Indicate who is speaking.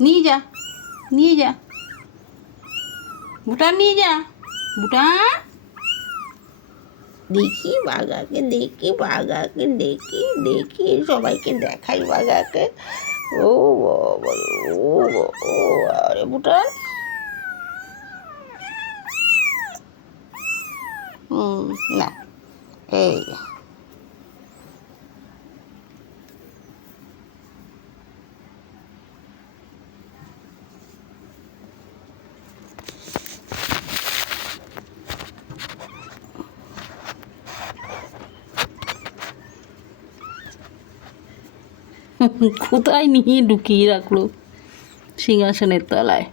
Speaker 1: নিয়ে যা নিয়ে যা। ভুটান নিয়ে যা, ভুটান। দেখি বাঘাকে দেখি বাঘাকে, দেখি দেখি, সবাইকে দেখাই বাঘাকে। ও ও ও আরে ভুটান। না, এই। কোথায় নিয়ে ঢুকিয়ে রাখল সিংহাসনের তলায়?